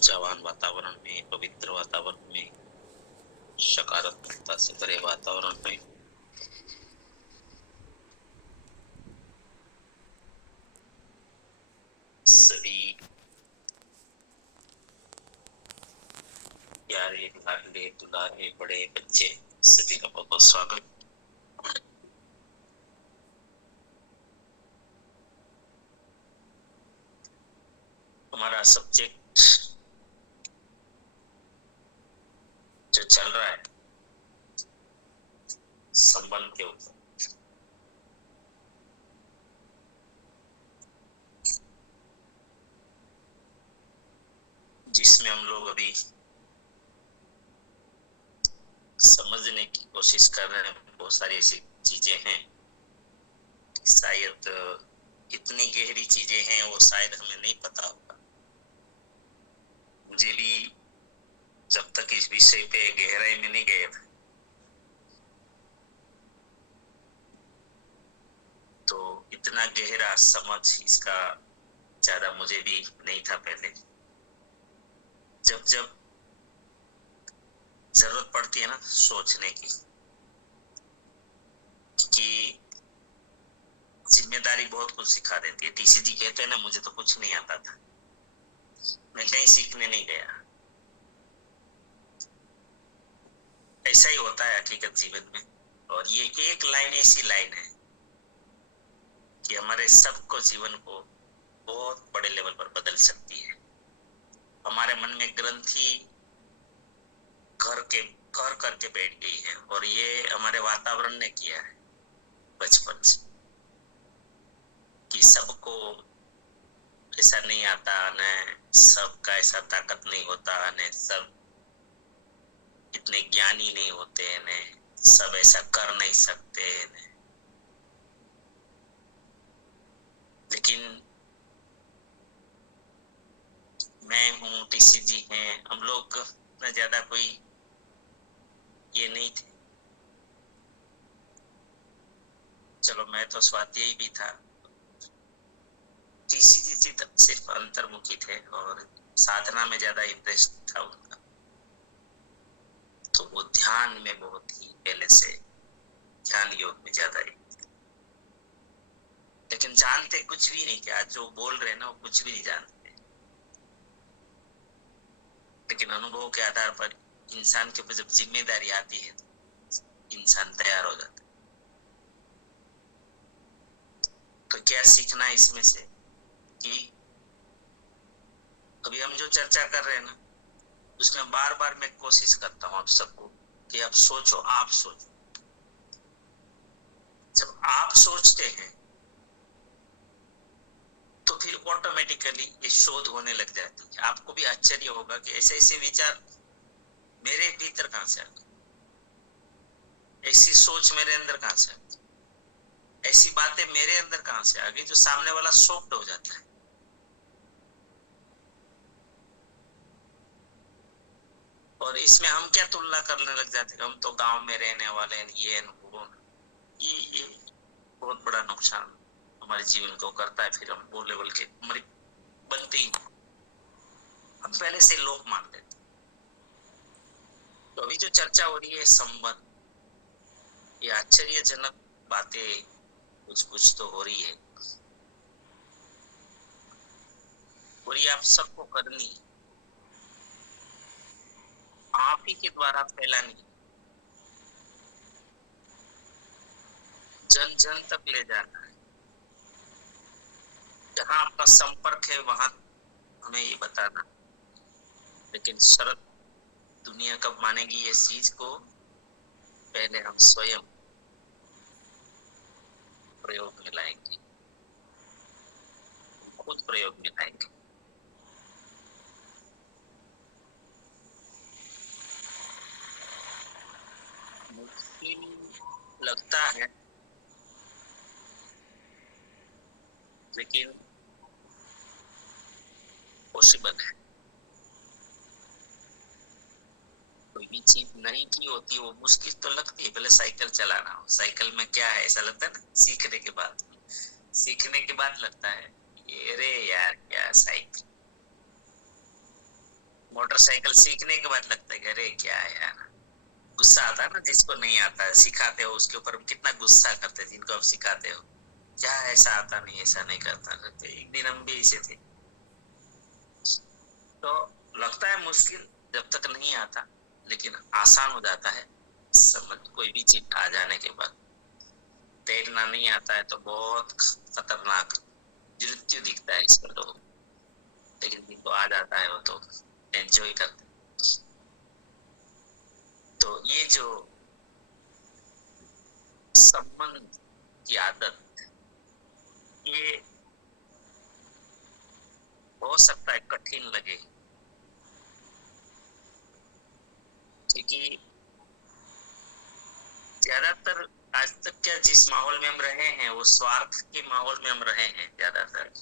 ऊर्जावान वातावरण में, पवित्र वातावरण में, सकारात्मकता से भरे वातावरण में सभी प्यारे लाडले दुलारे बड़े बच्चे सभी का बहुत बहुत स्वागत। हमारा सब्जेक्ट जो चल रहा है संबंध के ऊपर, जिसमें हम लोग अभी समझने की कोशिश कर रहे हैं। बहुत सारी ऐसी चीजें हैं, शायद इतनी गहरी चीजें हैं वो शायद हमें नहीं पता होगा। मुझे भी जब तक इस विषय पे गहराई में नहीं गया था तो इतना गहरा समझ इसका ज्यादा मुझे भी नहीं था पहले। जब जब जरूरत पड़ती है ना सोचने की कि जिम्मेदारी बहुत कुछ सिखा देती है। टीसी जी कहते हैं ना, मुझे तो कुछ नहीं आता था, मैं कहीं सीखने नहीं गया। ऐसा ही होता है हकीकत जीवन में। और ये एक लाइन ऐसी लाइन है कि हमारे सबको जीवन को बहुत बड़े लेवल पर बदल सकती है। हमारे मन में ग्रंथि घर करके बैठ गई है और ये हमारे वातावरण ने किया है बचपन से कि सबको ऐसा नहीं आता, न सबका ऐसा ताकत नहीं होता, न सब इतने ज्ञानी नहीं होते, न सब ऐसा कर नहीं सकते न। लेकिन मैं हूँ, टीसी जी हैं, हम लोग न ज्यादा कोई ये नहीं थे। चलो मैं तो स्वाध्यायी भी था, टीसी जी सिर्फ अंतर्मुखी थे और साधना में ज्यादा इंटरेस्ट था उनका। तो वो ध्यान में बहुत ही पहले से ध्यान योग में ज्यादा ही, लेकिन जानते कुछ भी नहीं थे। आज जो बोल रहे हैं ना वो कुछ भी नहीं जानते, लेकिन अनुभव के आधार पर इंसान के ऊपर जब जिम्मेदारी आती है तो इंसान तैयार हो जाता है। तो क्या सीखना है इसमें से कि अभी हम जो चर्चा कर रहे हैं ना उसमें बार बार मैं कोशिश करता हूँ आप सबको कि आप सोचो, आप सोचो। जब आप सोचते हैं तो फिर ऑटोमेटिकली ये शोध होने लग जाती है। आपको भी आश्चर्य होगा कि ऐसे ऐसे विचार मेरे भीतर कहां से आ गए, ऐसी सोच मेरे अंदर कहां से आ गई, ऐसी बातें मेरे अंदर कहां से आ गई, जो सामने वाला शॉक्ड हो जाता है। और इसमें हम क्या तुलना करने लग जाते हैं, हम तो गांव में रहने वाले हैं, ये वो। ये बहुत बड़ा नुकसान हमारे जीवन को करता है। फिर हम वो लेवल के हमारी बनते ही हम पहले से लोग मान लेते। तो अभी जो चर्चा हो रही है संबंध, ये आश्चर्यजनक बातें कुछ कुछ तो हो रही है और ये आप सबको करनी है, आप ही के द्वारा फैलानी, जन जन तक ले जाना है। जहां आपका संपर्क है वहां हमें ये बताना। लेकिन शर्त दुनिया कब मानेगी ये चीज को, पहले हम स्वयं प्रयोग में लाएंगे, खुद प्रयोग में लाएंगे। मुश्किल लगता है लेकिन पॉसिबल है। कोई भी चीज नहीं की होती वो मुश्किल तो लगती है। पहले साइकिल चलाना हो, साइकिल में क्या है ऐसा लगता है ना, सीखने के बाद लगता है अरे यार क्या साइकिल। मोटरसाइकिल सीखने के बाद लगता है कि अरे क्या है यार, गुस्सा आता है ना जिसको नहीं आता है, सिखाते हो उसके ऊपर कितना गुस्सा करते हैं जिनको आप सिखाते हो, क्या ऐसा आता नहीं, ऐसा नहीं करता। तो एक दिन हम भी ऐसे थे, तो लगता है मुश्किल जब तक नहीं आता, लेकिन आसान हो जाता है समझ, कोई भी चीज आ जाने के बाद। तैरना नहीं आता है तो बहुत खतरनाक मृत्यु दिखता है इसमें तो, लेकिन जिनको आ जाता है वो तो एंजॉय करते हैं। तो ये जो संबंध की आदत, ये हो सकता है कठिन लगे, क्योंकि ज्यादातर आज तक क्या जिस माहौल में हम रहे हैं वो स्वार्थ के माहौल में हम रहे हैं। ज्यादातर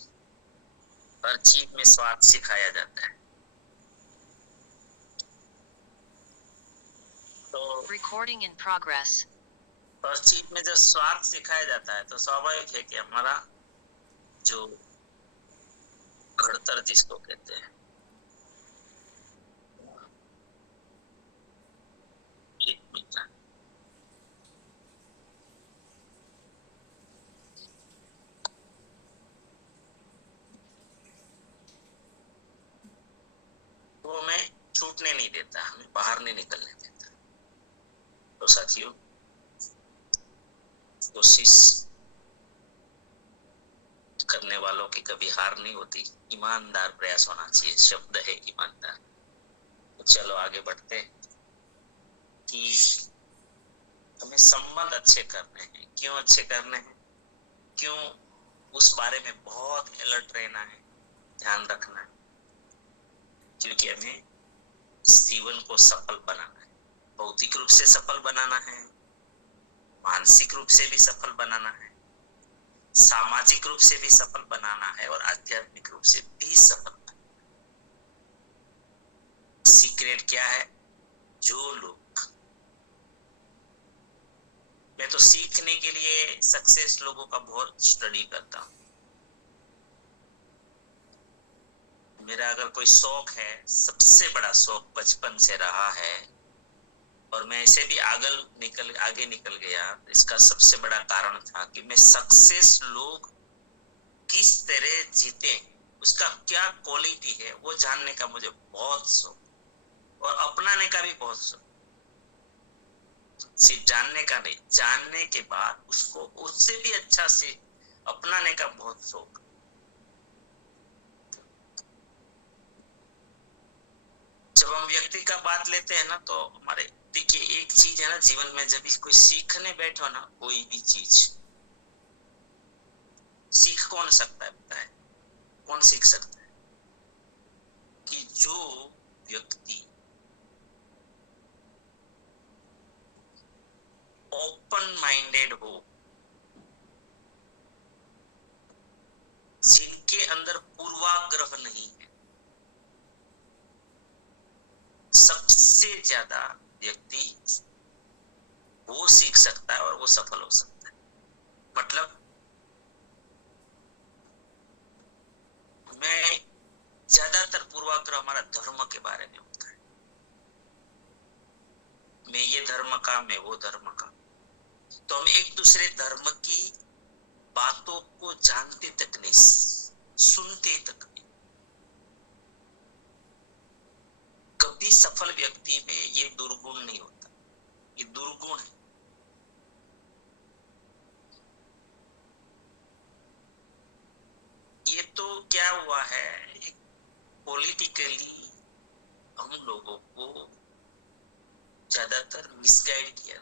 हर चीज में स्वार्थ सिखाया जाता है, तो Recording in progress. हर चीज में जब स्वार्थ सिखाया जाता है तो स्वाभाविक है कि हमारा जो घड़तर जिसको कहते हैं, वो हमें छूटने नहीं देता, हमें बाहर नहीं निकलने देता। तो साथियों, कोशिश करने वालों की कभी हार नहीं होती, ईमानदार प्रयास होना चाहिए, शब्द है ईमानदार। तो चलो आगे बढ़ते हैं कि हमें संबंध अच्छे करने हैं। क्यों अच्छे करने हैं, क्यों उस बारे में बहुत अलर्ट रहना है, ध्यान रखना है, क्योंकि हमें जीवन को सफल बनाना है। भौतिक रूप से सफल बनाना है, मानसिक रूप से भी सफल बनाना है, सामाजिक रूप से भी सफल बनाना है और आध्यात्मिक रूप से भी सफल बनाना है। सीक्रेट क्या है, जो लोग, मैं तो सीखने के लिए सक्सेस लोगों का बहुत स्टडी करता हूं। मेरा अगर कोई शौक है, सबसे बड़ा शौक बचपन से रहा है, और मैं ऐसे भी आगे निकल गया, इसका सबसे बड़ा कारण था कि मैं सक्सेस लोग किस तरह जीते हैं, उसका क्या क्वालिटी है, वो जानने का मुझे बहुत शौक, और अपनाने का भी बहुत शौक। सिर्फ जानने का नहीं, जानने के बाद उसको उससे भी अच्छा से अपनाने का बहुत शौक। जब हम व्यक्ति का बात लेते हैं ना, तो हमारे देखिए एक चीज है ना जीवन में, जब कोई सीखने बैठो ना, कोई भी चीज सीख कौन सकता है, बताए कौन सीख सकता है, कि जो व्यक्ति ओपन माइंडेड हो, जिनके अंदर पूर्वाग्रह नहीं है, सबसे ज्यादा व्यक्ति वो सीख सकता है और वो सफल हो सकता है। मतलब मैं ज्यादातर पूर्वाग्रह हमारा धर्म के बारे में होता है, मैं ये धर्म का, मैं वो धर्म का, तो हम एक दूसरे धर्म की बातों को जानते तक नहीं, सुनते तक नहीं। कभी सफल व्यक्ति में ये दुर्गुण नहीं होता, ये दुर्गुण है। ये तो क्या हुआ है, पॉलिटिकली हम लोगों को ज्यादातर मिसगाइड किया।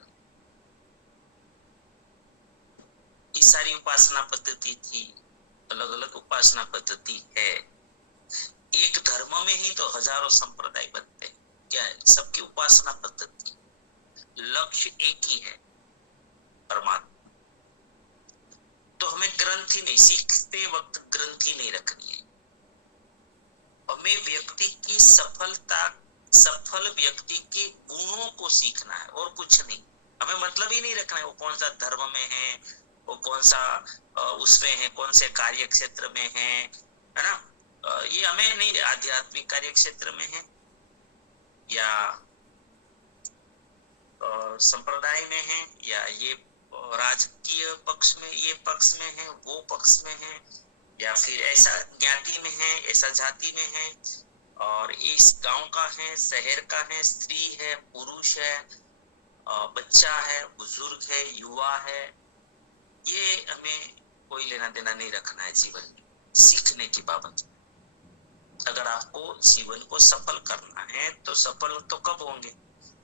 ये सारी उपासना पद्धति थी, अलग अलग उपासना पद्धति है, एक धर्म में ही तो हजारों संप्रदाय बनते हैं। क्या है, सबकी उपासना पद्धति, लक्ष्य एक ही है, परमात्मा। तो हमें ग्रंथि नहीं, सीखते वक्त ग्रंथि नहीं रखनी है, हमें व्यक्ति की सफलता, सफल व्यक्ति के गुणों को सीखना है और कुछ नहीं। हमें मतलब ही नहीं रखना है वो कौन सा धर्म में है, वो कौन सा उसमें है, कौन से कार्य क्षेत्र में है ना, ये हमें नहीं, आध्यात्मिक कार्य क्षेत्र में है, या संप्रदाय में है, या ये राजकीय पक्ष में, ये पक्ष में है, वो पक्ष में है, या फिर ऐसा ज्ञाति में है, ऐसा जाति में है, और इस गांव का है, शहर का है, स्त्री है, पुरुष है, बच्चा है, बुजुर्ग है, युवा है, ये हमें कोई लेना देना नहीं रखना है जीवन में सीखने की बाबत। अगर आपको जीवन को सफल करना है तो सफल तो कब होंगे?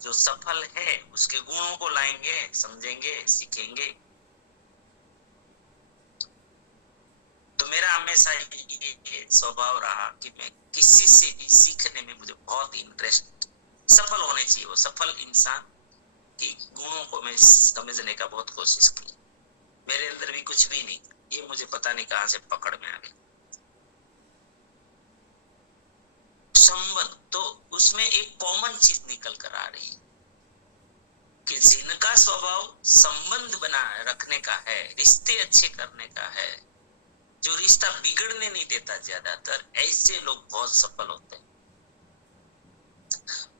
जो सफल है उसके गुणों को लाएंगे, समझेंगे, सीखेंगे। तो मेरा हमेशा ये स्वभाव रहा कि मैं किसी से भी सीखने में मुझे बहुत इंटरेस्ट, सफल होने चाहिए वो सफल इंसान के गुणों को मैं समझने का बहुत कोशिश की। मेरे अंदर भी कुछ भी नहीं, ये मुझे पता नहीं कहां से पकड़ में आ गया। संबंध, तो उसमें एक कॉमन चीज निकल कर आ रही है कि जिनका स्वभाव संबंध बना रखने का है, रिश्ते अच्छे करने का है, जो रिश्ता बिगड़ने नहीं देता, ज्यादातर ऐसे लोग बहुत सफल होते हैं।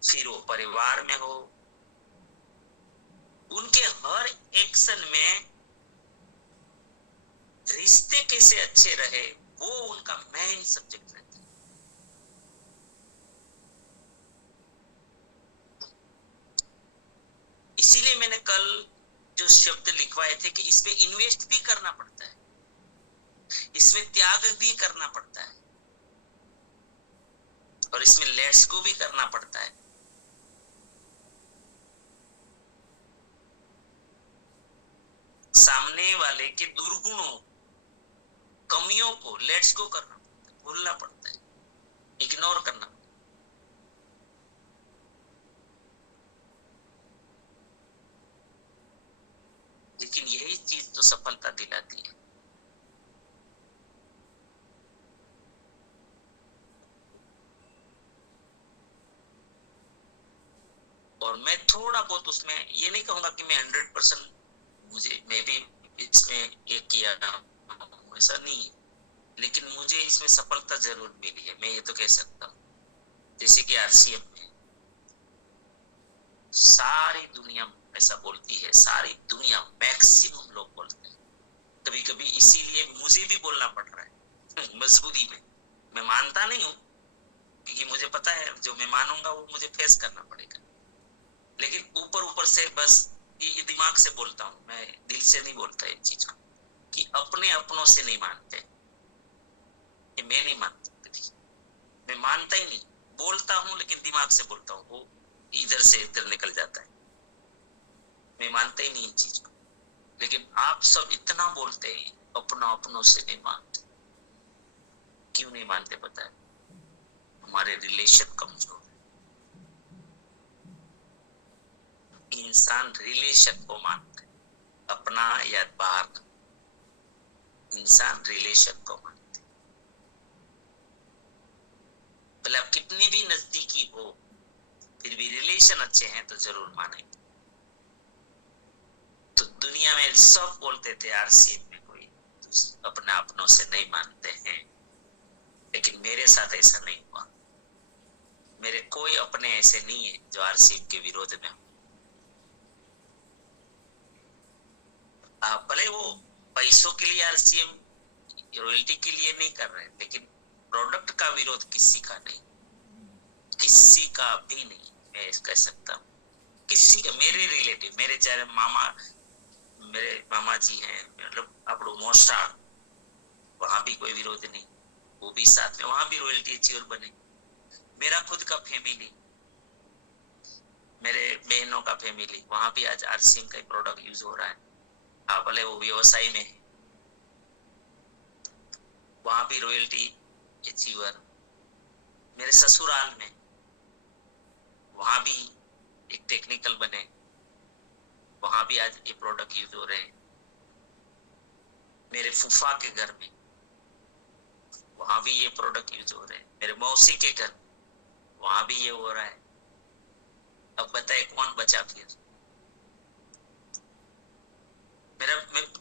फिर वो परिवार में हो, उनके हर एक्शन में रिश्ते कैसे अच्छे रहे वो उनका मेन सब्जेक्ट रहता है। इसीलिए मैंने कल जो शब्द लिखवाए थे कि इसमें इन्वेस्ट भी करना पड़ता है, इसमें त्याग भी करना पड़ता है, और इसमें लेट्स गो भी करना पड़ता है। सामने वाले के दुर्गुणों, कमियों को लेट्स गो करना पड़ता है, भूलना पड़ता है, इग्नोर करना पड़ता है। लेकिन यही चीज तो सफलता दिलाती है। और मैं थोड़ा बहुत उसमें ये नहीं कहूंगा कि मैं 100% मुझे, मैं भी इसमें ये किया ना, ऐसा नहीं है, लेकिन मुझे इसमें सफलता जरूर मिली है, मैं ये तो कह सकता हूँ। जैसे कि आरसीएम में सारी दुनिया ऐसा बोलती है, सारी दुनिया मैक्सिमम लोग बोलते हैं, कभी कभी इसीलिए मुझे भी बोलना पड़ रहा है मजबूरी में। मैं मानता नहीं हूँ क्योंकि मुझे पता है जो मैं मानूंगा वो मुझे फेस करना पड़ेगा, लेकिन ऊपर ऊपर से बस ये दिमाग से बोलता हूँ, मैं दिल से नहीं बोलता इन चीज को, कि अपने अपनों से नहीं मानते, कि मैं नहीं मानता, मैं मानता ही नहीं, बोलता हूँ लेकिन दिमाग से बोलता हूँ, वो इधर से इधर निकल जाता है, मैं मानता ही नहीं इन चीज को। लेकिन आप सब इतना बोलते हैं, अपना अपनों से नहीं मानते। क्यों नहीं मानते पता है? हमारे रिलेशन कमजोर है। इंसान रिलेशन को मानता है, अपना या बाहर का, इंसान रिलेशन को मानते हैं। भले आप कितनी भी नजदीकी हो, फिर भी रिलेशन अच्छे हैं तो जरूर मानेंगे। तो दुनिया में सब बोलते थे आरसीएम में कोई अपने अपनों से नहीं मानते हैं, लेकिन मेरे साथ ऐसा नहीं हुआ। मेरे कोई अपने ऐसे नहीं है जो आरसीएम के विरोध में हो। भले वो पैसों के लिए आरसीएम रॉयल्टी के लिए नहीं कर रहे, लेकिन प्रोडक्ट का विरोध किसी का नहीं, किसी का भी नहीं, मैं कह सकता हूँ किसी का। मेरे रिलेटिव, मेरे चाहे मेरे मामा जी हैं, मतलब अपड़ो मोसा, वहां भी कोई विरोध नहीं, वो भी साथ में, वहां भी रॉयल्टी अचीवर बने। मेरा खुद का फैमिली, मेरे बहनों का फैमिली, वहां भी आज आरसीएम का प्रोडक्ट यूज हो रहा है। भले वो व्यवसाय में है, वहां भी रॉयल्टी अचीवर। मेरे ससुराल में, वहां भी एक टेक्निकल बने, वहां भी आज ये प्रोडक्ट यूज हो रहे हैं। मेरे फूफा के घर में, वहां भी ये प्रोडक्ट यूज हो रहे हैं। मेरे मौसी के घर, वहां भी ये हो रहा है। अब बताए कौन बचा फिर?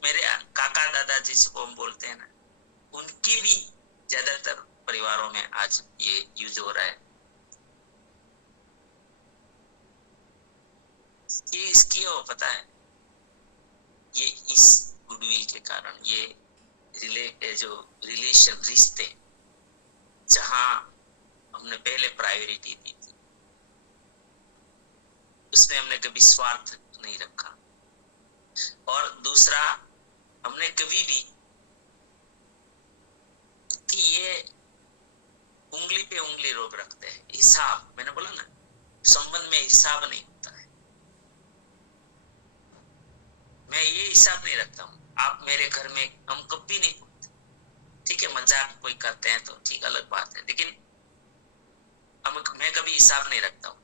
मेरे काका दादा जिसको हम बोलते हैं ना, उनकी भी ज्यादातर परिवारों में आज ये यूज हो रहा है। हुआ पता है? ये इस गुडविल के कारण, ये जो रिलेशन, रिश्ते जहां हमने पहले प्रायोरिटी दी थी, उसमें हमने कभी स्वार्थ नहीं रखा। और दूसरा, हमने कभी भी कि ये उंगली पे उंगली रोक रखते हैं, हिसाब, मैंने बोला ना, संबंध में हिसाब नहीं होता है। मैं ये हिसाब नहीं रखता हूँ, आप मेरे घर में, हम कभी नहीं बोलते, ठीक है, मजाक कोई करते हैं तो ठीक, अलग बात है, लेकिन मैं कभी हिसाब नहीं रखता हूँ।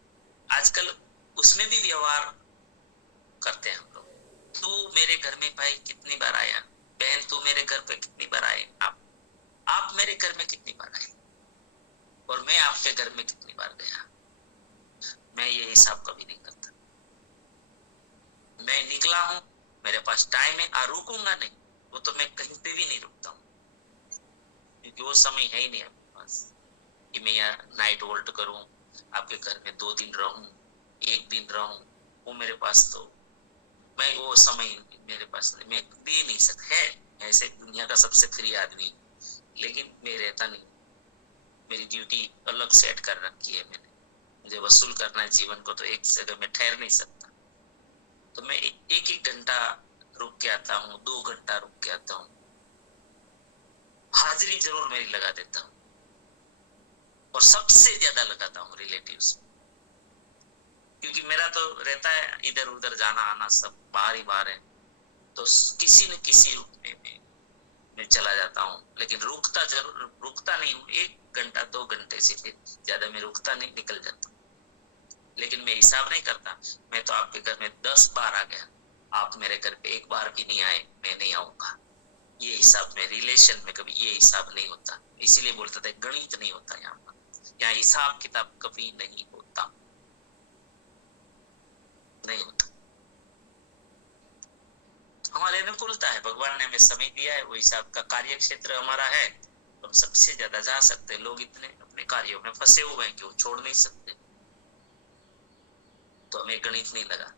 आजकल उसमें भी व्यवहार करते हैं हम लोग। तू मेरे घर में भाई कितनी बार आया, बहन तू मेरे घर पे कितनी बार आए, आप मेरे घर में कितनी बार आए, और मैं आपके घर में कितनी बार गया। मैं ये हिसाब कभी नहीं करता। मैं निकला हूं, मेरे पास टाइम है, रुकूंगा नहीं, वो तो मैं कहीं पे भी नहीं रुकता हूँ, क्योंकि वो समय है ही नहीं आपके पास कि मैं यहाँ नाइट होल्ड करूं, आपके घर में 2 दिन रहूं, 1 दिन रहूं, वो मेरे पास तो, मैं वो समय मेरे पास नहीं, मैं दे नहीं सकता है। ऐसे दुनिया का सबसे फ्री आदमी, लेकिन मैं रहता नहीं। मेरी ड्यूटी अलग सेट कर रखी है मैंने, मुझे वसूल करना है जीवन को, तो एक जगह में ठहर नहीं सकता। तो मैं 1-1 घंटा रुक के आता हूँ, 2 घंटा रुक के आता हूँ, हाजिरी जरूर मेरी लगा देता हूँ, और सबसे ज्यादा लगाता हूँ रिलेटिव्स, क्योंकि मेरा तो रहता है इधर उधर जाना आना, सब बाहर ही बाहर है, तो किसी न किसी रूप में मैं चला जाता हूँ, लेकिन रुकता नहीं हूँ। 1 घंटा 2 घंटे से फिर ज्यादा मैं रुकता नहीं, निकल जाता हूँ। लेकिन मैं हिसाब नहीं करता, मैं तो आपके घर में 10 बार आ गया, आप मेरे घर पे 1 बार भी नहीं आए, मैं नहीं आऊंगा। ये हिसाब में, रिलेशन में कभी ये हिसाब नहीं होता। इसीलिए बोलता था गणित नहीं होता यहाँ पर, यहाँ हिसाब किताब कभी नहीं होता, नहीं होता। हमारे अनुकूलता है, भगवान ने हमें समय दिया है, वो हिसाब का कार्य क्षेत्र हमारा है, हम सबसे ज्यादा जा सकते हैं। लोग इतने अपने कार्यों में फंसे हुए हैं कि वो छोड़ नहीं सकते, तो हमें गणित नहीं लगा।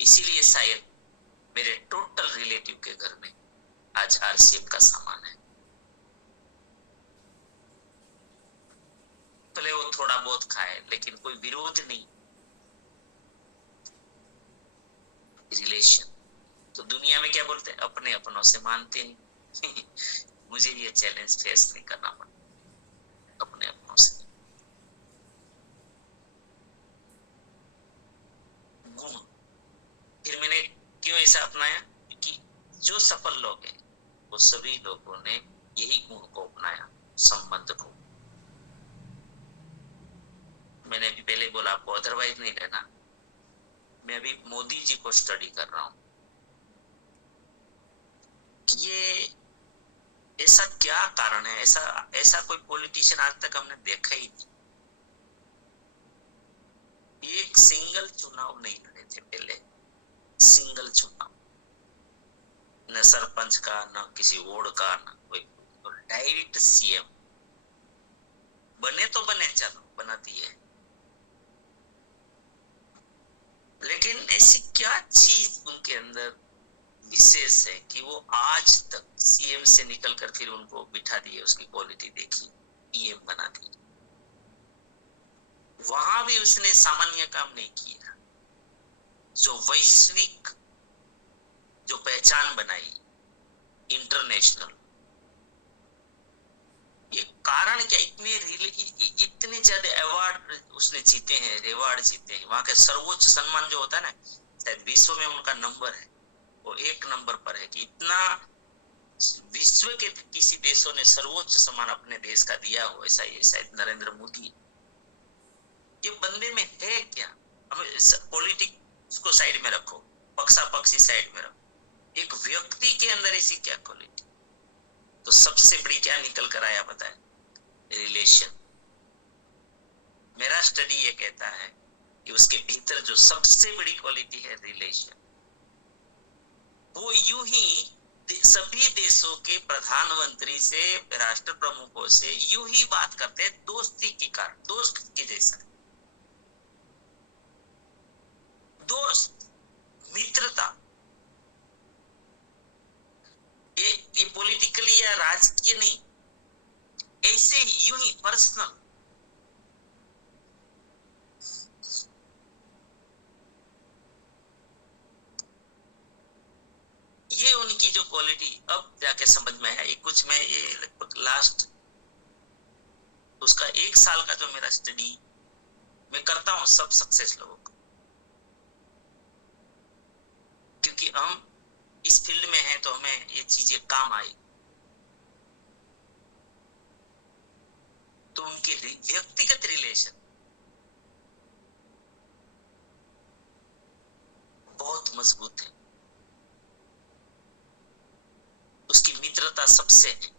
इसीलिए शायद मेरे टोटल रिलेटिव के घर में आज आरसीएम का सामान है। भले वो थोड़ा बहुत खाए, लेकिन कोई विरोध नहीं, रिलेशन। तो दुनिया में क्या बोलते हैं, अपने अपनों से मानते नहीं। मुझे ये चैलेंज फेस नहीं करना पड़ा, अपने अपनों से। गुण, फिर मैंने क्यों ऐसा अपनाया, क्योंकि जो सफल लोग हैं वो सभी लोगों ने यही गुण को अपनाया, संबंध को। मैंने भी पहले बोला आपको, अदरवाइज नहीं रहना। मैं अभी मोदी जी को स्टडी कर रहा हूं, ये ऐसा क्या कारण है, ऐसा कोई पॉलिटिशियन आज तक हमने देखा ही नहीं। एक सिंगल चुनाव नहीं लड़े थे पहले, सिंगल चुनाव, न सरपंच का, न किसी वार्ड का, न कोई, डायरेक्ट सीएम बने तो बने, चलो बना दिए, लेकिन ऐसी क्या चीज उनके अंदर विशेष है कि वो आज तक सीएम से निकलकर फिर उनको बिठा दिए, उसकी क्वालिटी देखी, पीएम बना दी। वहां भी उसने सामान्य काम नहीं किया, जो वैश्विक जो पहचान बनाई, इंटरनेशनल। ये कारण क्या, इतने ज्यादा अवार्ड उसने जीते हैं, रिवार्ड जीते हैं। वहां के सर्वोच्च सम्मान जो होता है ना, शायद विश्व में उनका नंबर है, वो 1 नंबर पर है, कि इतना विश्व के किसी देशों ने सर्वोच्च सम्मान अपने देश का दिया हो, ऐसा ये शायद नरेंद्र मोदी। ये बंदे में है क्या, पॉलिटिक्स को साइड में रखो, पक्षा पक्षी साइड में रखो, एक व्यक्ति के अंदर ऐसी क्या क्वालिटी। तो सबसे बड़ी क्या निकल कर आया बताए, रिलेशन। मेरा स्टडी ये कहता है कि उसके भीतर जो सबसे बड़ी क्वालिटी है रिलेशन, वो यूं ही सभी देशों के प्रधानमंत्री से, राष्ट्र प्रमुखों से यूं ही बात करते हैं, दोस्ती के कारण, दोस्त के जैसा, दोस्त। राजकीय नहीं, ऐसे ही यूं ही पर्सनल। ये उनकी जो क्वालिटी अब जाके समझ में है। कुछ मैं ये लगभग लास्ट उसका 1 साल का जो मेरा स्टडी मैं करता हूं सब सक्सेस लोगों का, क्योंकि हम इस फील्ड में हैं तो हमें ये चीजें काम आई। तो उनके व्यक्तिगत रिलेशन बहुत मजबूत है, उसकी मित्रता सबसे है।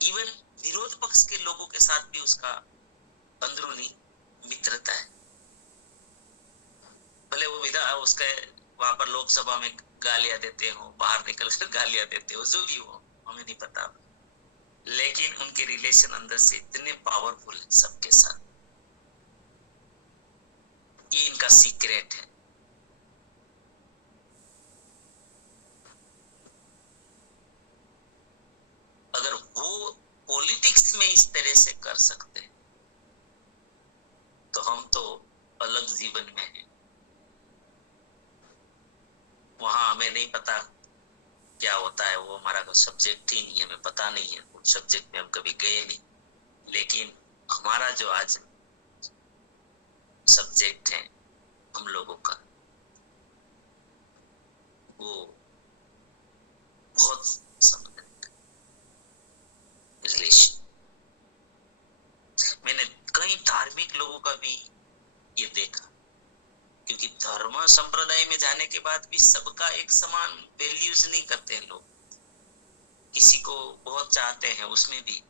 इवन विरोध पक्ष के लोगों के साथ भी उसका अंदरूनी मित्रता है। भले वो उसके वहां पर लोकसभा में गालियां देते हो, बाहर निकलकर गालियां देते हो, जो भी हो हमें नहीं पता, लेकिन उनके रिलेशन अंदर से इतने पावरफुल है सबके साथ। ये इनका सीक्रेट है। अगर वो पॉलिटिक्स में इस तरह से कर सकते हैं तो हम तो अलग जीवन में हैं। वहां हमें नहीं पता क्या होता है, वो हमारा सब्जेक्ट ही नहीं है, हमें पता नहीं है, उस सब्जेक्ट में हम कभी गए नहीं। लेकिन हमारा जो आज सब्जेक्ट है हम लोगों का, वो बहुत समझने का रिलेशन। मैंने कई धार्मिक लोगों का भी ये देखा, क्योंकि धर्म संप्रदाय में जाने के बाद भी सबका एक समान वैल्यूज नहीं करते हैं लोग। किसी को बहुत चाहते हैं, उसमें भी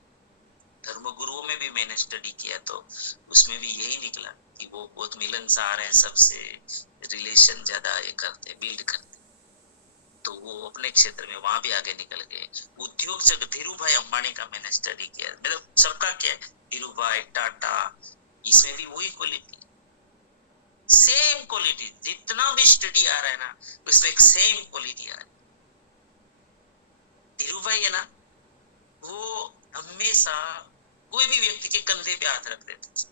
धर्म गुरुओं में भी मैंने स्टडी किया तो उसमें भी यही निकला कि वो बहुत मिलनसार है, सबसे रिलेशन ज्यादा ये करते, बिल्ड करते। तो वो अपने क्षेत्र में वहां भी आगे निकल गए। उद्योग जगत धीरू भाई अंबानी का मैंने स्टडी किया, मतलब सबका क्या है, धीरू भाई, टाटा, इसमें भी वही क्वालिटी, सेम क्वालिटी। जितना भी स्टडी आ रहा है ना, उसमें एक सेम क्वालिटी आ रही है। धीरू भाई है ना, वो हमेशा कोई भी व्यक्ति के कंधे पे हाथ रख देते थे।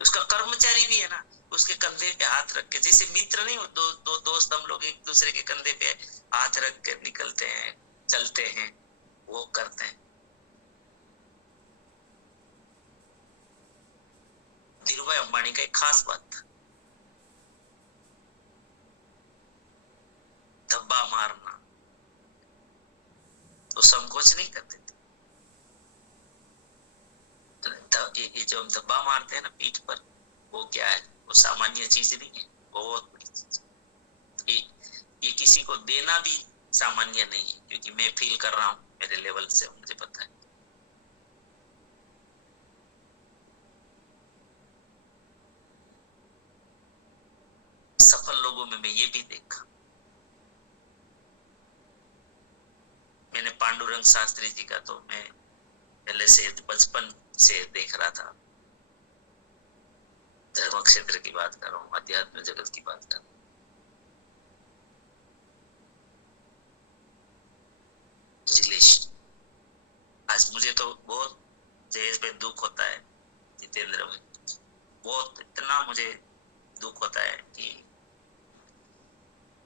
उसका कर्मचारी भी है ना, उसके कंधे पे हाथ रख के, जैसे मित्र नहीं हो, दो दोस्त हम लोग एक दूसरे के कंधे पे हाथ रख के निकलते हैं, चलते हैं, वो करते हैं। धीरू भाई अंबानी का एक खास बात था, धब्बा मारना, तो संकोच नहीं करते थे। ये जो हम धब्बा मारते हैं ना पीठ पर, वो क्या है, वो सामान्य चीज नहीं है, बहुत बड़ी चीज। ये किसी को देना भी सामान्य नहीं है, क्योंकि मैं फील कर रहा हूं मेरे लेवल से, मुझे पता है। सफल लोगों में मैं ये भी देखा। मैंने पांडुरंग शास्त्री जी का तो मैं पहले से बचपन से देख रहा था। धर्म क्षेत्र की बात कर रहा हूँ, अध्यात्म जगत की बात कर रहा हूँ। रिलेशन, आज मुझे तो बहुत जहेज में दुख होता है जितेंद्र में, बहुत इतना मुझे दुख होता है कि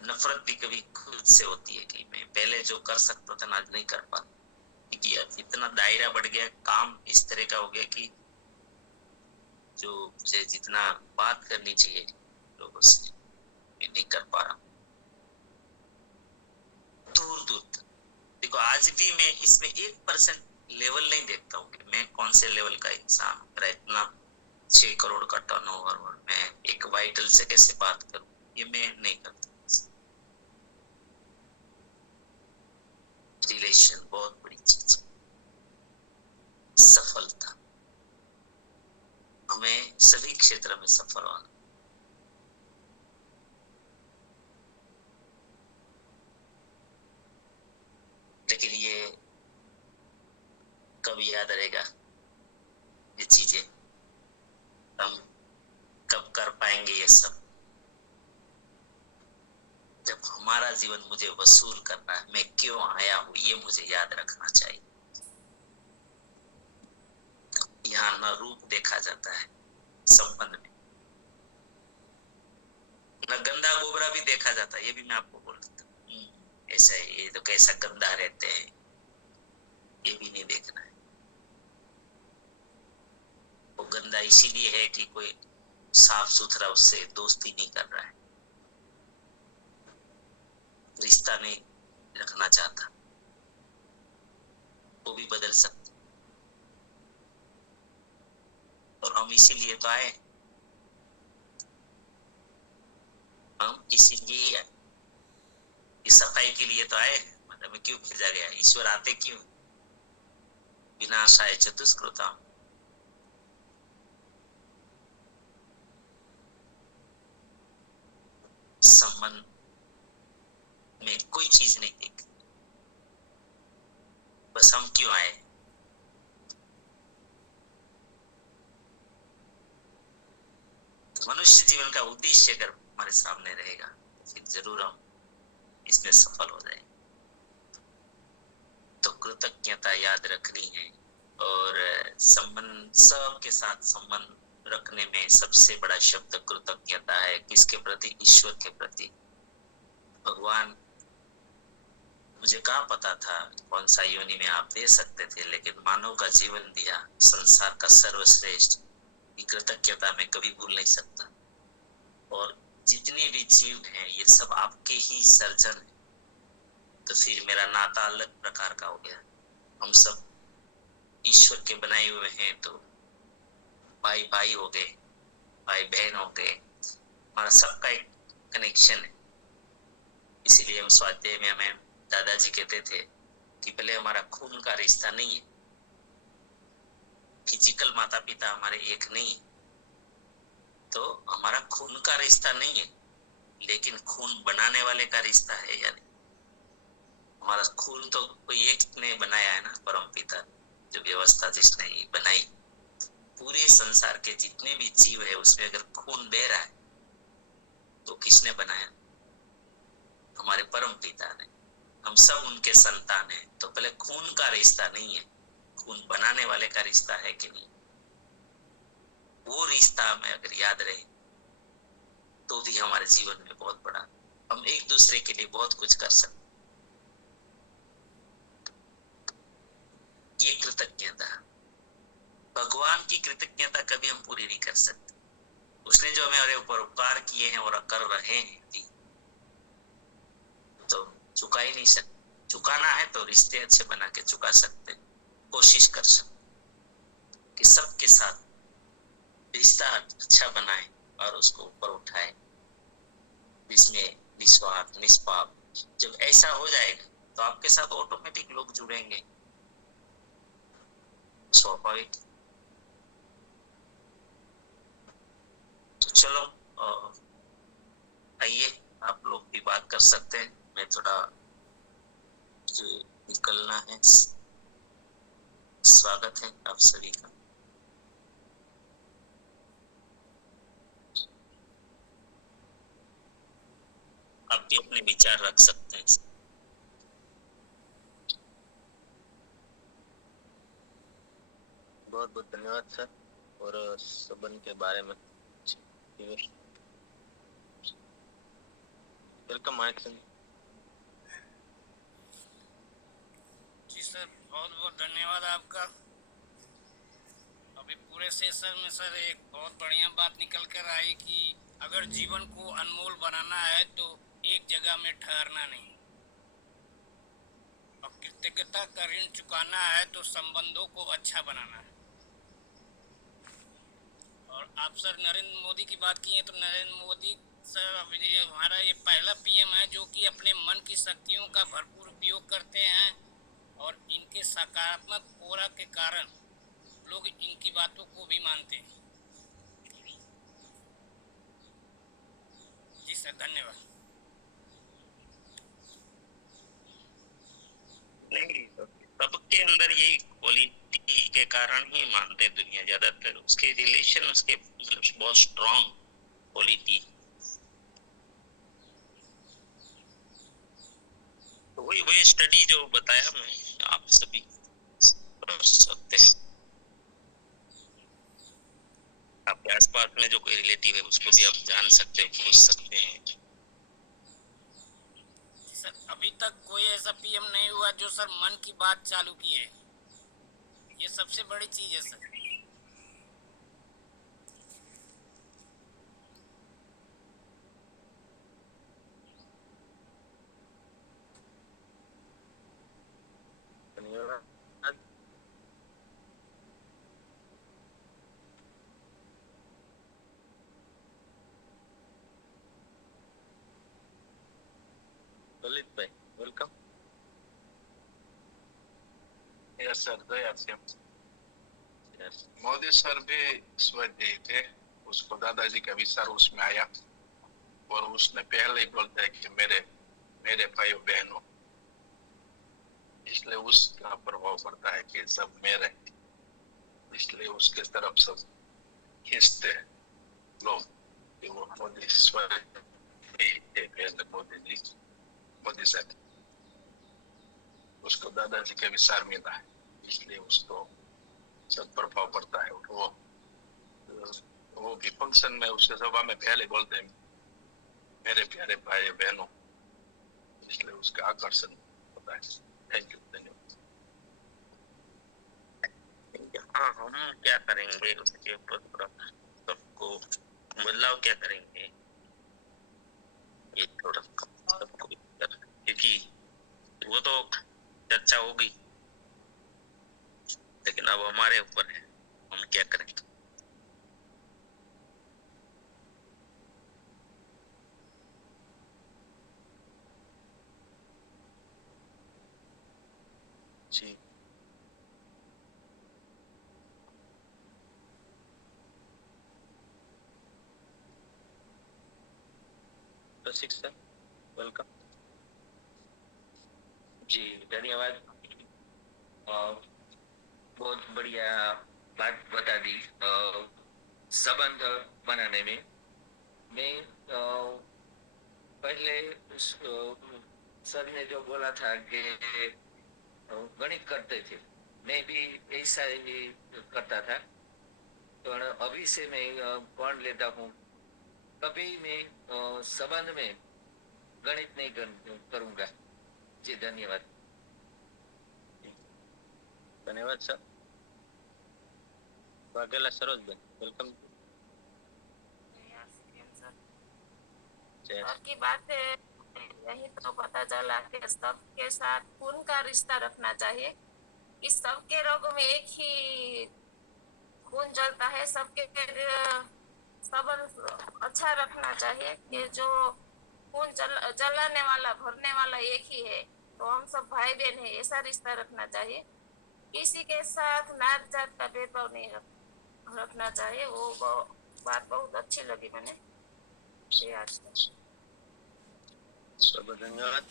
नफरत भी कभी खुद से होती है कि मैं पहले जो कर सकता था ना, आज नहीं कर पा। इतना दायरा बढ़ गया, काम इस तरह का हो गया कि जो मुझे जितना बात करनी चाहिए लोगों से, मैं नहीं कर पा रहा, दूर दूर तक। देखो आज भी मैं इसमें 1% लेवल नहीं देखता हूँ कि मैं कौन से लेवल का इंसान हूँ। मेरा इतना 6 करोड़ का टर्नओवर और मैं एक वाइटल से कैसे बात करूं, ये मैं नहीं करता। रिलेशन बहुत बड़ी चीज है। सफलता, हमें सभी क्षेत्र में सफल होना, लेकिन ये कब याद रहेगा, ये चीजें हम कब कर पाएंगे ये सब, जब हम हमारा जीवन मुझे वसूल करना है, मैं क्यों आया हूं ये मुझे याद रखना चाहिए। यहाँ न रूप देखा जाता है संबंध में, न गंदा गोबरा भी देखा जाता है, ये भी मैं आपको बोल देता हूँ। ऐसा है, ये तो कैसा गंदा रहते हैं ये भी नहीं देखना है। वो गंदा इसीलिए है कि कोई साफ सुथरा उससे दोस्ती नहीं कर रहा है, रिश्ता नहीं रखना चाहता, वो भी बदल सकता। और हम इसीलिए तो आए, हम इसीलिए ही आए, इस सफाई के लिए तो आए। मतलब क्यों भेजा गया, ईश्वर आते क्यों, विनाशाय चतुष्कृताम। संबंध में कोई चीज नहीं देख, बस हम क्यों आए। मनुष्य जीवन का उद्देश्य अगर हमारे सामने रहेगा तो फिर जरूर हम इसमें सफल हो जाए। तो कृतज्ञता याद रखनी है, और संबंध सबके साथ संबंध रखने में सबसे बड़ा शब्द कृतज्ञता है। किसके प्रति, ईश्वर के प्रति। भगवान, मुझे कहाँ पता था कौन सा योनि में आप दे सकते थे, लेकिन मानव का जीवन दिया, संसार का सर्वश्रेष्ठ, कृतज्ञता मैं कभी भूल नहीं सकता। और जितने भी जीव हैं ये सब आपके ही सर्जन है, तो फिर मेरा नाता अलग प्रकार का हो गया। हम सब ईश्वर के बनाए हुए हैं, तो भाई भाई हो गए, भाई बहन हो गए, हमारा सबका एक कनेक्शन है। इसीलिए हम स्वाध्याय में हमें दादाजी कहते थे कि पहले हमारा खून का रिश्ता नहीं है, फिजिकल माता पिता हमारे एक नहीं है, तो हमारा खून का रिश्ता नहीं है, लेकिन खून बनाने वाले का रिश्ता है। यानी हमारा खून तो कोई एक ने बनाया है ना, परम पिता, जो व्यवस्था जिसने बनाई। पूरे संसार के जितने भी जीव है उसमें अगर खून बह रहा है तो किसने बनाया, हमारे परम पिता ने। हम सब उनके संतान हैं, तो पहले खून का रिश्ता नहीं है, खून बनाने वाले का रिश्ता है कि नहीं। वो रिश्ता हमें अगर याद रहे तो भी हमारे जीवन में बहुत बड़ा, हम एक दूसरे के लिए बहुत कुछ कर सकते। ये कृतज्ञता, भगवान की कृतज्ञता कभी हम पूरी नहीं कर सकते। उसने जो हमें ऊपर उपकार किए हैं और कर रहे हैं, तो चुका ही नहीं सकते। चुकाना है तो रिश्ते अच्छे बना के चुका सकते, कोशिश कर सकते कि सबके साथ रिश्ता अच्छा बनाए और उसको ऊपर उठाए, जिसमें निस्वार्थ निष्पाप। जब ऐसा हो जाएगा तो आपके साथ ऑटोमेटिक लोग जुड़ेंगे, स्वाभाविक। तो चलो आइए, आप लोग भी बात कर सकते हैं, मैं थोड़ा निकलना है। स्वागत है आप सभी का। आप भी अपने विचार रख सकते हैं। बहुत बहुत धन्यवाद सर। और संबंध के बारे में वेलकम माइक सर। जी सर, बहुत बहुत धन्यवाद आपका। अभी पूरे सेशन में सर एक बहुत बढ़िया बात निकल कर आई कि अगर जीवन को अनमोल बनाना है तो एक जगह में ठहरना नहीं, और कृतज्ञता का ऋण चुकाना है तो संबंधों को अच्छा बनाना है। और आप सर नरेंद्र मोदी की बात की है, तो नरेंद्र मोदी सर अभी हमारा ये पहला पीएम है जो कि अपने मन की शक्तियों का भरपूर उपयोग करते हैं, और इनके सकारात्मक ओरा के कारण लोग इनकी बातों को भी मानते हैं। जी सर, धन्यवाद। नहीं, सबके अंदर यही क्वालिटी के कारण ही मानते दुनिया ज्यादातर, उसके रिलेशन, उसके बहुत स्ट्रॉन्ग क्वालिटी। तो वही स्टडी जो बताया मैं, आप सभी पढ़ सकते हैं। आपके आसपास में जो कोई रिलेटिव है उसको भी आप जान सकते हो, पूछ सकते हैं। सर अभी तक कोई ऐसा पीएम नहीं हुआ जो सर मन की बात चालू की है, ये सबसे बड़ी चीज है सर। धन्यवाद। ललित भाई, वेलकम। यस सर, जय श्री यस। मोदी सर भी स्वाध्यायी थे, उसको दादाजी का विचार उसमें आया और उसने पहले ही बोल दिया कि मेरे भाइयों बहनों, इसलिए उसका प्रभाव पड़ता है कि सब मेरे, इसलिए उसके तरफ सब खींचते हैं लोग कि वो मोदी स्वाध्यायी थे पहले, मोदी साहब, उसको दादाजी का विचार मिला है, इसलिए उसको सब प्रभाव पड़ता है। वो भी फंक्शन में उसके सभा में पहले बोलते हैं मेरे प्यारे भाई बहनों, इसलिए उसका आकर्षण होता है। थैंक यू, धन्यवाद। हाँ, हम क्या करेंगे उसके ऊपर थोड़ा सबको बदलाव क्या करेंगे, ये थोड़ा सबको, क्योंकि वो तो चर्चा होगी, लेकिन अब हमारे ऊपर है हम क्या करेंगे। जी, रसिक सर, वेलकम। जी धन्यवाद। बहुत बढ़िया बात बता दी। संबंध बनाने में मैं पहले सर ने जो बोला था कि गणित करते थे, मैं भी ऐसा ही करता था, पर अभी से मैं पढ़ लेता हूँ। कभी मैं संबंध में गणित नहीं करूँगा। जी धन्यवाद। धन्यवाद सर। वाघेला सरोज भाई, वेलकम। सर की बात है, यही तो पता चला कि सबके साथ खून का रिश्ता रखना चाहिए। इस सबके रोगों में एक ही खून जलता है, सबके संबंध अच्छा रखना चाहिए कि जो खून जलाने वाला भरने वाला एक ही है, तो हम सब भाई बहन है, ऐसा रिश्ता रखना चाहिए। किसी के साथ नात जात का भेदभाव नहीं रखना चाहिए। वो बात बहुत अच्छी लगी मैंने। बहुत धन्यवाद।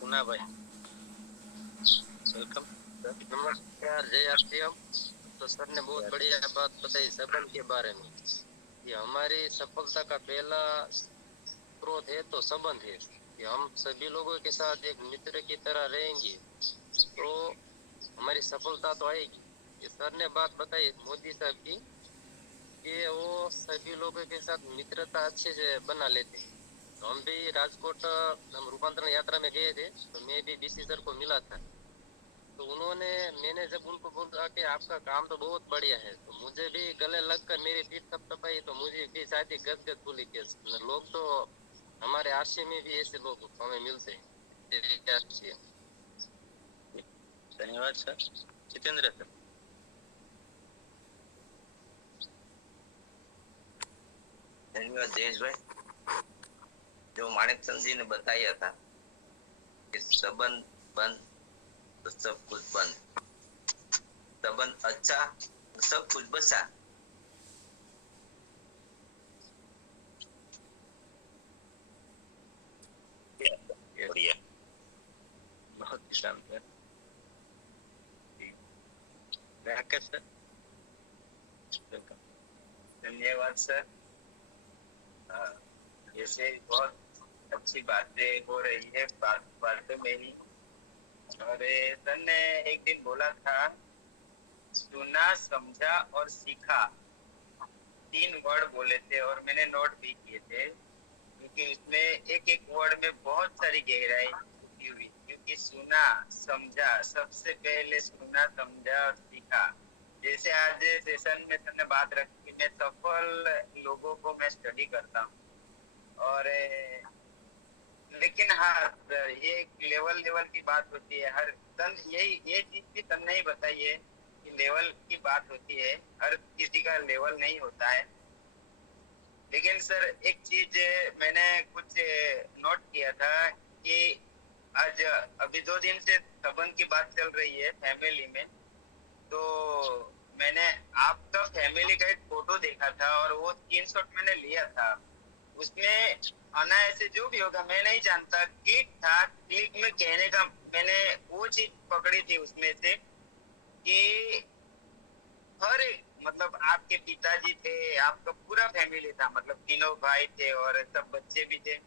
पुना भाई, वेलकम। नमस्कार, जय आरसीएम। तो सर ने बहुत बढ़िया बात बताई संबंध के बारे में। ये हमारी सफलता का पहला स्रोत है तो संबंध है कि हम सभी लोगों के साथ एक मित्र की तरह रहेंगे तो हमारी सफलता तो आएगी। ये सर ने बात बताई मोदी साहब की कि वो सभी लोगों के साथ मित्रता अच्छे से बना लेते हैं। तो हम भी राजकोट हम रूपांतरण यात्रा में गए थे, तो मैं भी डीसी सर को मिला था। तो मैंने जब उनको बोला कि आपका काम तो बहुत बढ़िया है, तो मुझे भी गले लगकर मेरी पीठ थपथपाई, तो मुझे भी साथ ही गदगद बोली कि लोग तो हमारे आश्रय में भी ऐसे लोग हमें मिलते हैं। धन्यवाद सर। जितेंद्र सर। धन्यवाद जयेश भाई। जो माणिकचंद जी ने बताया था कि संबंध बंद तो सब कुछ बंद, संबंध अच्छा तो सब कुछ बचा। बढ़िया, बहुत ही शानदार। Rakesh sir, welcome. धन्यवाद सर। ऐसे बहुत बहुत सी बातें हो रही है बातों में ही। और सर ने एक दिन बोला था, सुना, समझा और सीखा, 3 वर्ड बोले थे और मैंने नोट भी किए थे, क्योंकि उसमें एक एक वर्ड में बहुत सारी गहराई छुपी हुई। क्योंकि सुना, समझा, सबसे पहले सुना, समझा और सीखा। जैसे आज सेशन में तुमने बात रखी, मैं सफल लोगों को मैं स्टडी करता हूँ। और लेकिन हाँ सर, ये एक लेवल की बात होती है। हर तन ये चीज भी तन नहीं बताई है कि लेवल की बात होती है, हर किसी का लेवल नहीं होता है। लेकिन सर एक चीज मैंने कुछ नोट किया था कि आज अभी 2 दिन से संबंध की बात चल रही है फैमिली में, तो मैंने आपका फैमिली का एक फोटो देखा था और वो स्क्रीनशॉट मैंने लिया था। उसमें आना ऐसे जो भी होगा मैं नहीं जानता, क्लिक था, क्लिक में कहने का मैंने वो चीज पकड़ी थी उसमें से कि हर एक मतलब आपके पिताजी थे, आपका पूरा फैमिली था, मतलब तीनों भाई थे और सब बच्चे भी थे,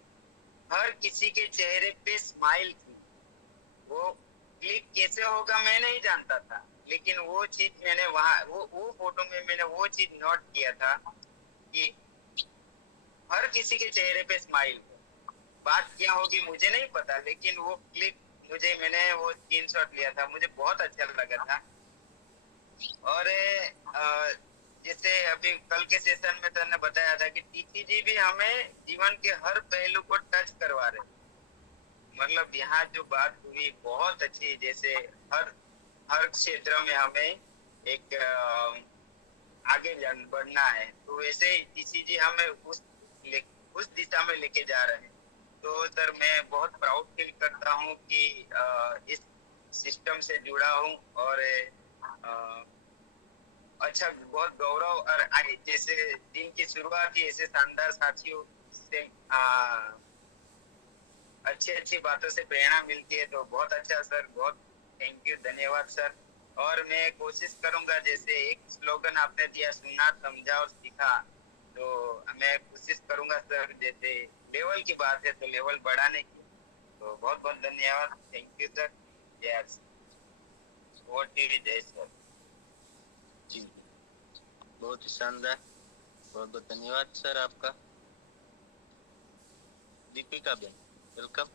हर किसी के चेहरे पे स्माइल थी। वो क्लिक कैसे होगा मैं नहीं जानता था, लेकिन वो चीज मैंने वहाँ वो फोटो में मैंने वो चीज नोट किया था कि हर किसी के चेहरे पे स्माइल है। बात क्या होगी मुझे नहीं पता, लेकिन वो क्लिक मैंने वो स्क्रीनशॉट लिया था, मुझे बहुत अच्छा लगा था। और जैसे अभी कल के सेशन में तुमने बताया था कि टीसीजी भी हमें जीवन के हर पहलू को टच करवा रहे, मतलब यहाँ जो बात हुई बहुत अच्छी। जैसे हर क्षेत्र में हमें एक आगे बढ़ना है, तो वैसे ही टीसीजी हमें उस दिशा में लेके जा रहे हैं। तो सर मैं बहुत प्राउड फील करता हूँ कि इस सिस्टम से जुड़ा हूँ और अच्छा बहुत गौरव। और जैसे दिन की शुरुआत ही ऐसे शानदार साथियों से अच्छी बातों से प्रेरणा मिलती है, तो बहुत अच्छा सर, बहुत थैंक यू, धन्यवाद सर। और मैं कोशिश करूंगा, जैसे एक स्लोगन आपने दिया, सुना, समझा और सीखा, तो मैं कोशिश करूंगा सर, जैसे लेवल की बात है तो लेवल बढ़ाने की। तो बहुत बहुत धन्यवाद, थैंक यू सर। यस, जय सर। जी, बहुत ही शानदार, बहुत बहुत धन्यवाद सर आपका। Deepika Ben, welcome.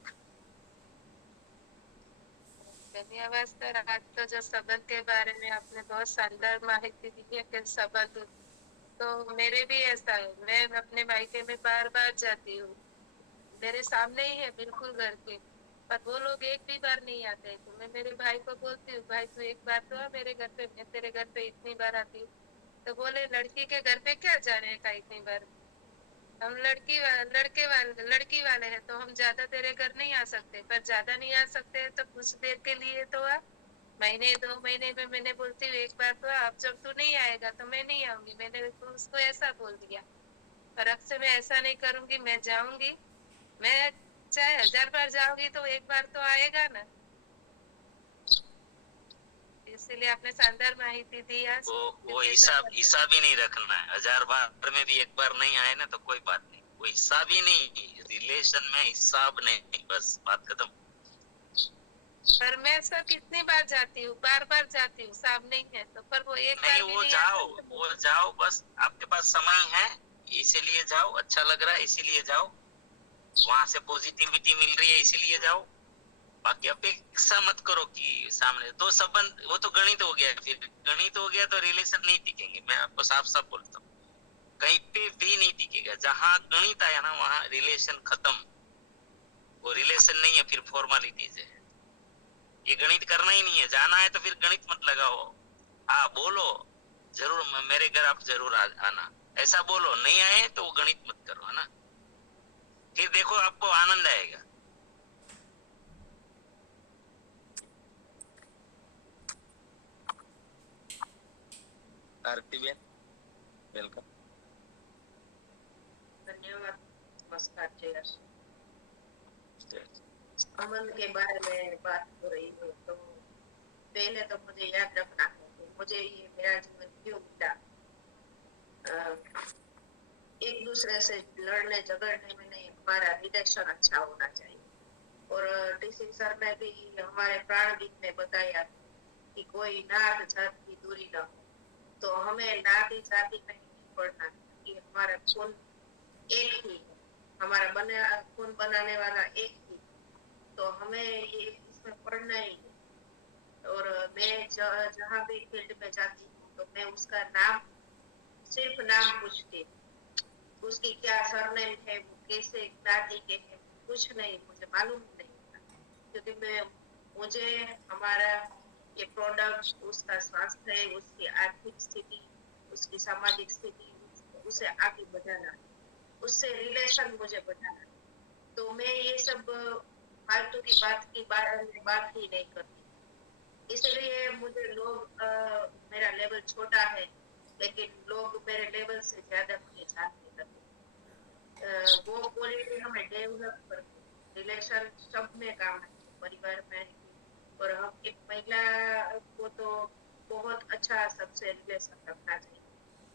धन्यवाद सर। आज तो जो संबंध के बारे में आपने बहुत शानदार माहिती दी है कि संबंध, तो मेरे भी ऐसा है, मैं अपने मायके में बार बार जाती हूँ, मेरे सामने ही है बिल्कुल घर के, पर वो लोग एक भी बार नहीं आते। तो मैं मेरे भाई को बोलती हूँ, भाई तू एक बार तो आ मेरे घर पे, मैं तेरे घर पे इतनी बार आती हूँ। तो बोले लड़की के घर पे क्या जाने का इतनी बार, हम लड़की वाले हैं, तो हम ज्यादा तेरे घर नहीं आ सकते, पर ज्यादा नहीं आ सकते तो कुछ देर के लिए तो आ, महीने 2 महीने में मैंने बोलती हूँ एक बार तो आप, जब तू नहीं आएगा तो मैं नहीं आऊंगी, मैंने तो उसको ऐसा बोल दिया। पर अब से मैं ऐसा नहीं करूंगी, मैं जाऊंगी, मैं चाहे 1000 बार जाऊंगी तो एक बार तो आएगा ना। इसलिए आपने शानदार माहिती दी आज। वो हिसाब ही नहीं रखना है, 1000 बार में भी एक बार नहीं आए ना तो कोई बात नहीं, वो हिसाब ही नहीं, रिलेशन में हिसाब नहीं, बस बात खत्म। पर मैं सर कितनी बार जाती हूँ, बार बार जाती हूँ, साफ नहीं है तो, पर वो एक नहीं, बार भी वो नहीं जाओ, आता। वो जाओ, बस आपके पास समय है इसीलिए जाओ, अच्छा लग रहा है इसीलिए जाओ, वहां से पॉजिटिविटी मिल रही है इसीलिए जाओ। बाकी अपेक्षा मत करो कि सामने तो संबंध, वो तो गणित हो गया, फिर गणित हो गया तो रिलेशन नहीं टिकेंगे। मैं आपको साफ साफ बोलता हूँ, कहीं पे भी नहीं टिकेगा। जहां गणित आया ना वहां रिलेशन खत्म, वो रिलेशन नहीं है, फिर फॉर्मेलिटीज है। ये गणित करना ही नहीं है, जाना है तो फिर गणित मत लगाओ। हाँ बोलो जरूर, मेरे घर आप जरूर आना, ऐसा बोलो। नहीं आए तो वो गणित मत करो, है ना, फिर देखो आपको आनंद आएगा। आरती बेन, वेलकम। धन्यवाद। नमस्कार जय। संबंध के बारे में बात हो रही है, तो पहले तो मुझे याद रखना है, मुझे ये मेरा जीवन क्यों मिला। एक दूसरे से लड़ने झगड़ने में नहीं, हमारा रिलेशन अच्छा होना चाहिए। और टीचिंग सर ने भी हमारे प्रारंभिक में बताया कि कोई नात जात की दूरी न हो, तो हमें नाती जाति में नहीं पढ़ना, क्योंकि हमारा खून एक ही है, हमारा खून बनाने वाला एक ही, तो हमें ये इसमें पढ़ना ही है। और मैं जहाँ भी फील्ड में जाती हूँ तो मैं उसका नाम, सिर्फ नाम पूछती हूँ, उसकी क्या सरनेम है, वो कैसे ज्ञाति के है, कुछ नहीं, मुझे मालूम नहीं था, क्योंकि मुझे हमारा ये प्रोडक्ट, उसका स्वास्थ्य, उसकी आर्थिक स्थिति, उसकी सामाजिक स्थिति, उसे आगे बढ़ाना, उससे रिलेशन मुझे बढ़ाना। तो मैं ये सब फालतू की बात ही नहीं करती, इसलिए मुझे लोग मेरा लेवल छोटा है, लेकिन लोग मेरे लेवल से ज्यादा मुझे जानते करते। वो क्वालिटी हमें डेवलप करके रिलेशन सब में काम है, परिवार में, और हम एक महिला को तो बहुत अच्छा सबसे रिलेशन रखना चाहिए,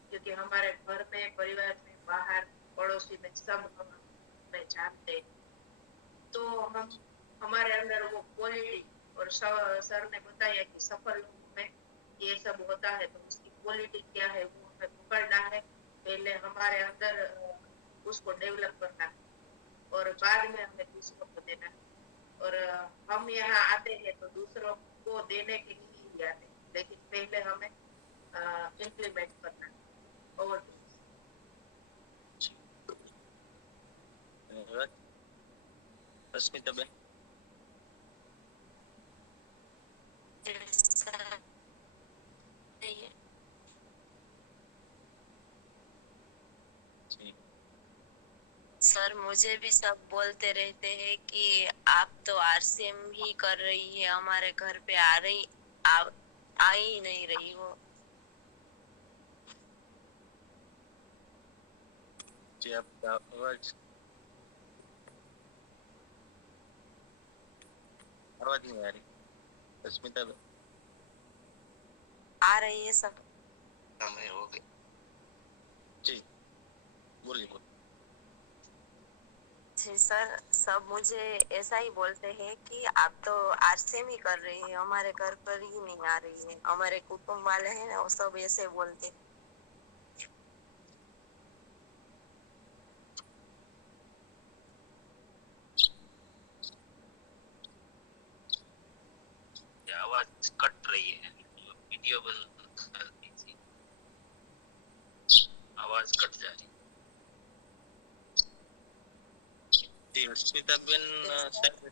क्योंकि हमारे घर में, परिवार में, बाहर, पड़ोसी में सब हमें जानते हैं। तो हम, हमारे अंदर वो क्वालिटी, और सर ने बताया कि सफल लोगों में ये सब होता है, तो उसकी क्वालिटी क्या है वो हमें पकड़ना है, पहले हमारे अंदर उसको डेवलप करना है, और बाद में हमें दूसरों को देना है। और हम यहाँ आते हैं तो दूसरों को देने के लिए ही आते हैं, लेकिन पहले हमें इम्प्लीमेंट करना है। और धन्यवाद। अस्मिता बेन, सर मुझे भी सब बोलते रहते हैं कि आप तो आरसीएम ही कर रही है, हमारे घर पे आ ही नहीं रही हो। जी आपका आवाज नहीं आ रही। अस्मिता बेन, आ रही है सब। समय हो गई। जी बोलिए। जी सर, सब मुझे ऐसा ही बोलते हैं कि आप तो आरसीएम ही कर रही है, हमारे घर पर ही नहीं आ रही है। हमारे कुटुंब वाले हैं ना, वो सब ऐसे बोलते हैं। आवाज कट रही है, वीडियो बंद कर दीजिए, आवाज कट जा रही है। जी अस्मिता बेन, शायद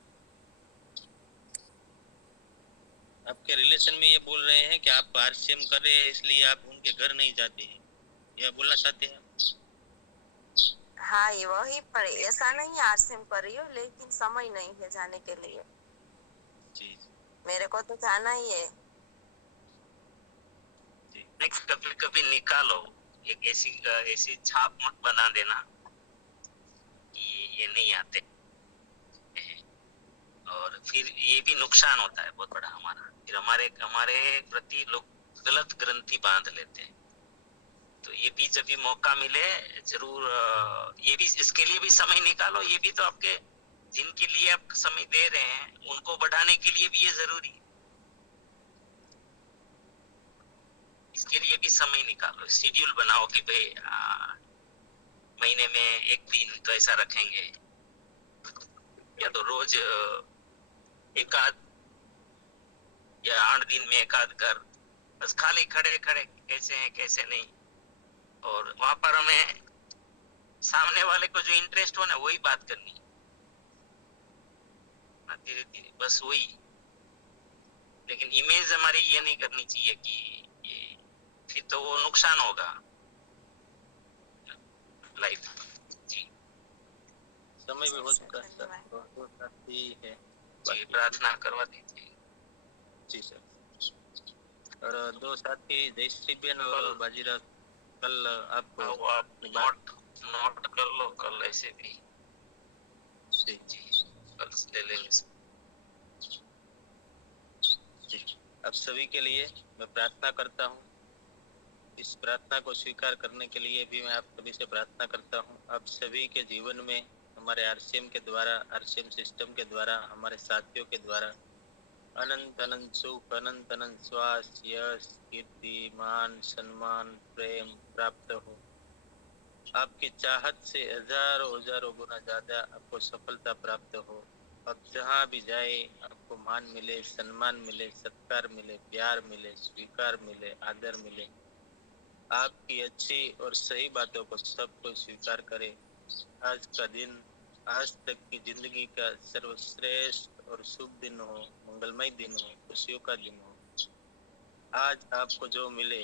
आपके रिलेशन में ये बोल रहे हैं कि आप आरसीएम कर रहे हैं इसलिए आप उनके घर नहीं जाते हैं, यह बोलना चाहते हैं? हाँ ये वही, पर ऐसा नहीं आरसीएम कर रही हो, लेकिन समय नहीं है जाने के लिए। जी मेरे को तो जाना ही है। नेक्स्ट कभी कभी निकालो, एक ऐसी छाप मत बना देना कि ये नहीं आते, और फिर ये भी नुकसान होता है बहुत बड़ा हमारा, फिर हमारे प्रति लोग गलत ग्रंथि बांध लेते हैं। तो ये भी जब भी मौका मिले जरूर, ये भी, इसके लिए भी समय निकालो। ये भी तो आपके, जिनके लिए आप समय दे रहे हैं उनको बढ़ाने के लिए भी ये जरूरी है, इसके लिए भी समय निकालो। शेड्यूल बनाओ कि भाई महीने में एक दिन तो ऐसा रखेंगे, या तो रोज एकाध, या 8 दिन में एकाध कर, बस खाली खड़े खड़े कैसे हैं कैसे नहीं, और वहां पर हमें सामने वाले को जो इंटरेस्ट हो ना वही बात करनी, धीरे धीरे बस वही। लेकिन इमेज हमारी ये नहीं करनी चाहिए कि ये, फिर तो वो नुकसान होगा लाइफ। जी समय भी हो चुका है सर, तो साथी है। जी प्रार्थना करवा दीजिए। जी सर। और 2 साथी जयश्री बेन और बाजीराव, कल आपको आप नोट कर लो, कल ऐसे भी जी कल ले लेंगे। जी आप सभी के लिए मैं प्रार्थना करता हूँ। इस प्रार्थना को स्वीकार करने के लिए भी मैं आप सभी से प्रार्थना करता हूँ। आप सभी के जीवन में हमारे आरसीएम के द्वारा, आरसीएम सिस्टम के द्वारा, हमारे साथियों के द्वारा अनंत अनंत सुख, अनंत अनंत श्वास, यश, कीर्ति, मान, सम्मान, प्रेम प्राप्त हो। आपकी चाहत से हजारों हजारों गुना ज्यादा आपको सफलता प्राप्त हो। अब जहाँ भी जाए आपको मान मिले, सम्मान मिले, सत्कार मिले, प्यार मिले, स्वीकार मिले, आदर मिले। आपकी अच्छी और सही बातों को सब कोई स्वीकार करे। आज का दिन, आज तक की जिंदगी का सर्वश्रेष्ठ और शुभ दिन हो, मंगलमय दिन हो, खुशियों का दिन हो। आज आपको जो मिले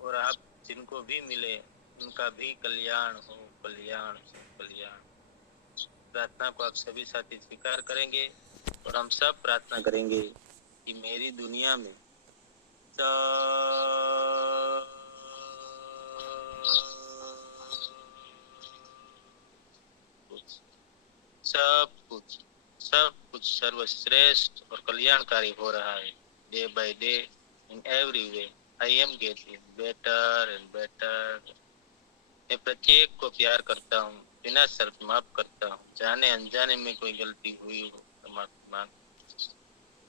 और आप जिनको भी मिले उनका भी कल्याण हो, कल्याण कल्याण। प्रार्थना को आप सभी साथी स्वीकार करेंगे और हम सब प्रार्थना करेंगे कि मेरी दुनिया में सब कुछ सर्वश्रेष्ठ और कल्याणकारी हो रहा है। Day by day in every way I am getting better and better. मैं प्रत्येक को प्यार करता हूँ, बिना शर्त माफ करता हूँ। जाने अनजाने में कोई गलती हुई हो तो माफी मांग।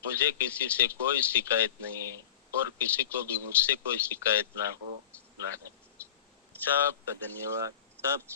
मुझे किसी से कोई शिकायत नहीं है और किसी को भी मुझसे कोई शिकायत ना हो ना है। सबका धन्यवाद। सब